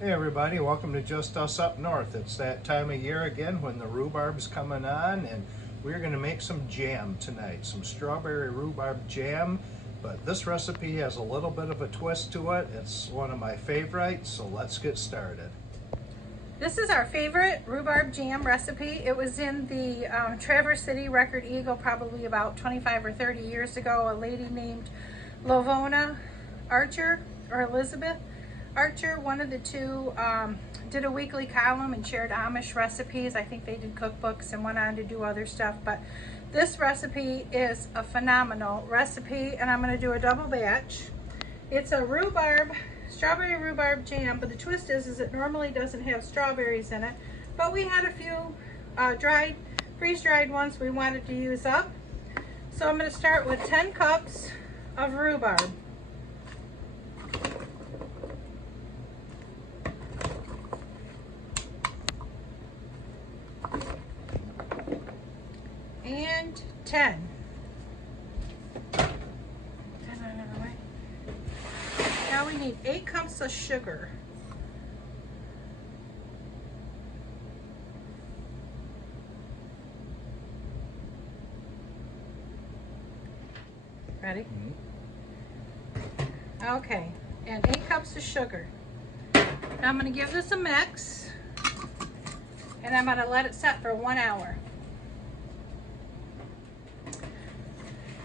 Hey everybody, welcome to Just Us Up North. It's that time of year again when the rhubarb's coming on, and we're going to make some jam tonight, some strawberry rhubarb jam. But this recipe has a little bit of a twist to it. It's one of my favorites, so let's get started. This is our favorite rhubarb jam recipe. It was in the Traverse City Record Eagle probably about 25 or 30 years ago. A lady named Lovona Archer or Elizabeth Archer, one of the two, did a weekly column and shared Amish recipes. I think they did cookbooks and went on to do other stuff, but this recipe is a phenomenal recipe, and I'm going to do a double batch. It's a strawberry rhubarb jam, but the twist is it normally doesn't have strawberries in it, but we had a few freeze-dried ones we wanted to use up. So I'm going to start with 10 cups of rhubarb. And 10. Now we need 8 cups of sugar. Ready? Okay, and 8 cups of sugar. Now I'm going to give this a mix, and I'm going to let it set for 1 hour.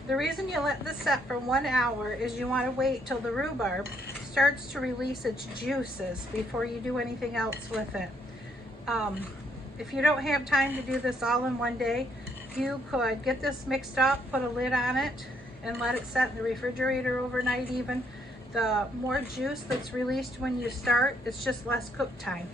The reason you let this set for 1 hour is you want to wait till the rhubarb starts to release its juices before you do anything else with it. If you don't have time to do this all in one day, you could get this mixed up, put a lid on it, and let it set in the refrigerator overnight even. The more juice that's released when you start, it's just less cook time.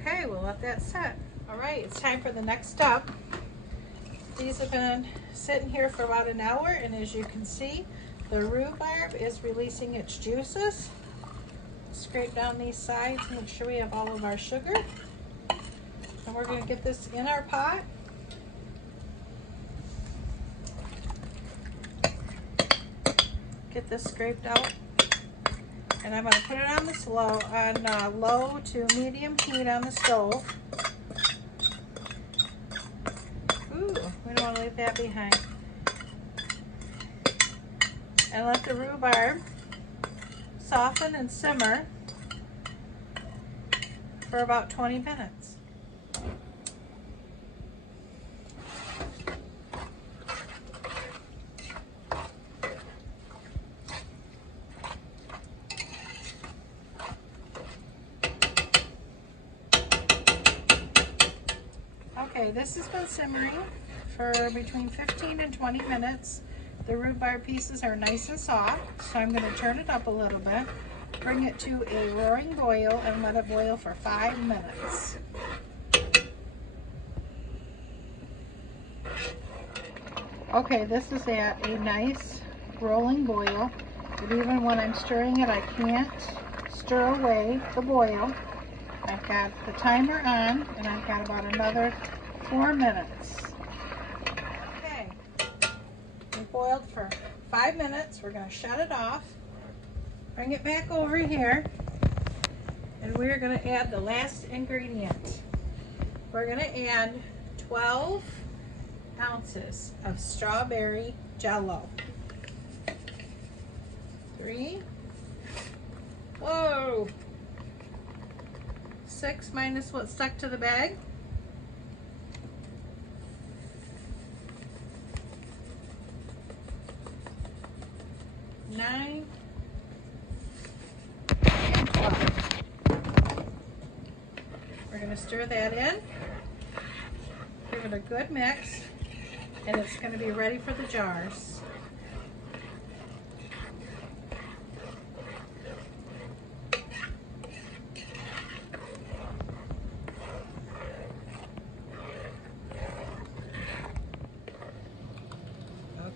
Okay, we'll let that set. All right, it's time for the next step. These have been sitting here for about an hour, and as you can see, the rhubarb is releasing its juices. Scrape down these sides, make sure we have all of our sugar. And we're going to get this in our pot. Get this scraped out. And I'm going to put it on low to medium heat on the stove. Ooh, we don't want to leave that behind. And let the rhubarb soften and simmer for about 20 minutes. Okay, this has been simmering for between 15 and 20 minutes. The rhubarb pieces are nice and soft, so I'm going to turn it up a little bit, bring it to a roaring boil, and let it boil for 5 minutes. Okay, this is at a nice rolling boil, but even when I'm stirring it, I can't stir away the boil. I've got the timer on, and I've got about another 4 minutes. Okay, we boiled for 5 minutes. We're going to shut it off, bring it back over here, and we're going to add the last ingredient. We're going to add 12 ounces of strawberry jello. 3, 6 minus what stuck to the bag. 9 and 12. We're going to stir that in, give it a good mix, and it's going to be ready for the jars.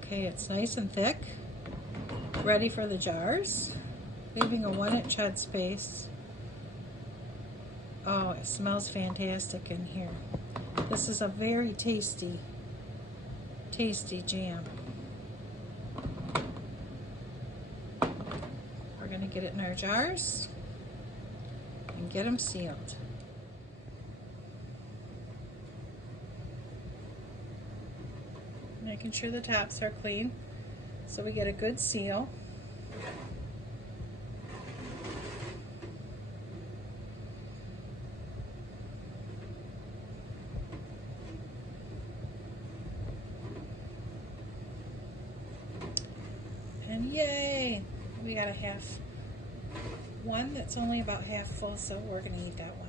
Okay, it's nice and thick, ready for the jars, leaving a 1-inch head space. Oh, it smells fantastic in here. This is a very tasty jam. get it in our jars and get them sealed. Making sure the tops are clean so we get a good seal. And yay, we got a half one that's only about half full, so we're going to eat that one.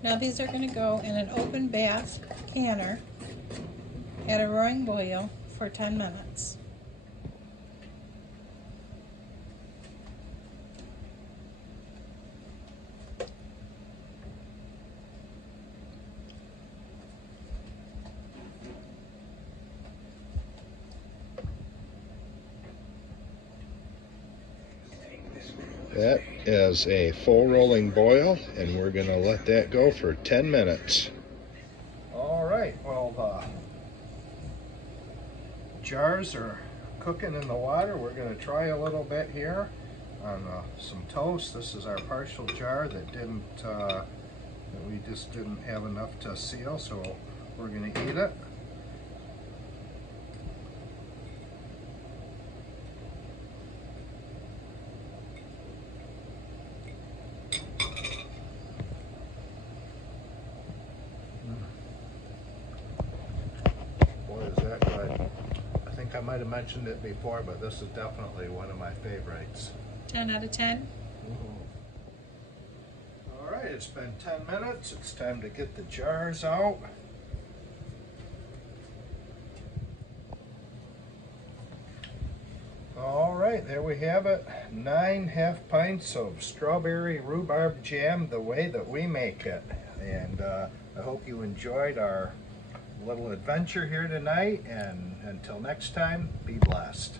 Now these are going to go in an open bath canner at a roaring boil for 10 minutes. That is a full rolling boil, and we're going to let that go for 10 minutes. All right, well, the jars are cooking in the water. We're going to try a little bit here on some toast. This is our partial jar that we just didn't have enough to seal, so we're going to eat it. Boy, is that good. I think I might have mentioned it before, but this is definitely one of my favorites. 10 out of 10. All right, it's been 10 minutes. It's time to get the jars out. All right, there we have it. 9 half pints of strawberry rhubarb jam the way that we make it. And I hope you enjoyed our little adventure here tonight. And until next time, be blessed.